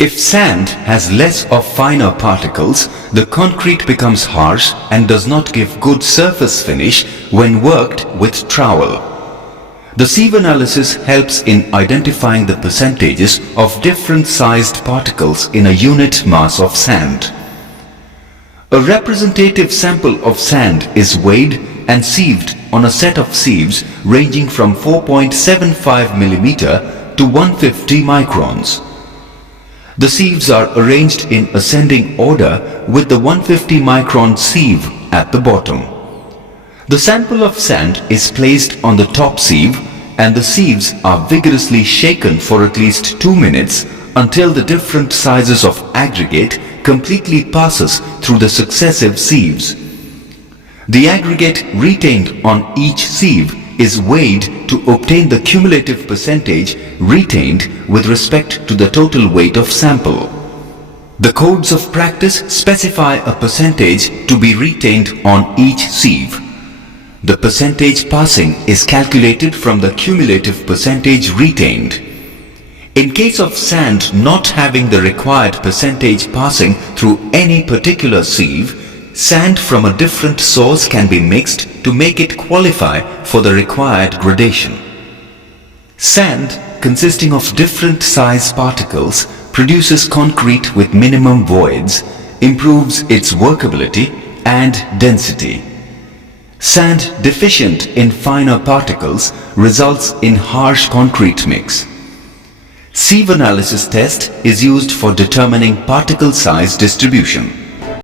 If sand has less or finer particles, the concrete becomes harsh and does not give good surface finish when worked with trowel. The sieve analysis helps in identifying the percentages of different sized particles in a unit mass of sand. A representative sample of sand is weighed and sieved on a set of sieves ranging from 4.75 mm to 150 microns. The sieves are arranged in ascending order with the 150 micron sieve at the bottom. The sample of sand is placed on the top sieve and the sieves are vigorously shaken for at least 2 minutes until the different sizes of aggregate completely passes through the successive sieves. The aggregate retained on each sieve is weighed to obtain the cumulative percentage retained with respect to the total weight of sample. The codes of practice specify a percentage to be retained on each sieve. The percentage passing is calculated from the cumulative percentage retained. In case of sand not having the required percentage passing through any particular sieve, sand from a different source can be mixed to make it qualify for the required gradation. Sand, consisting of different size particles, produces concrete with minimum voids, improves its workability and density. Sand deficient in finer particles results in harsh concrete mix. Sieve analysis test is used for determining particle size distribution.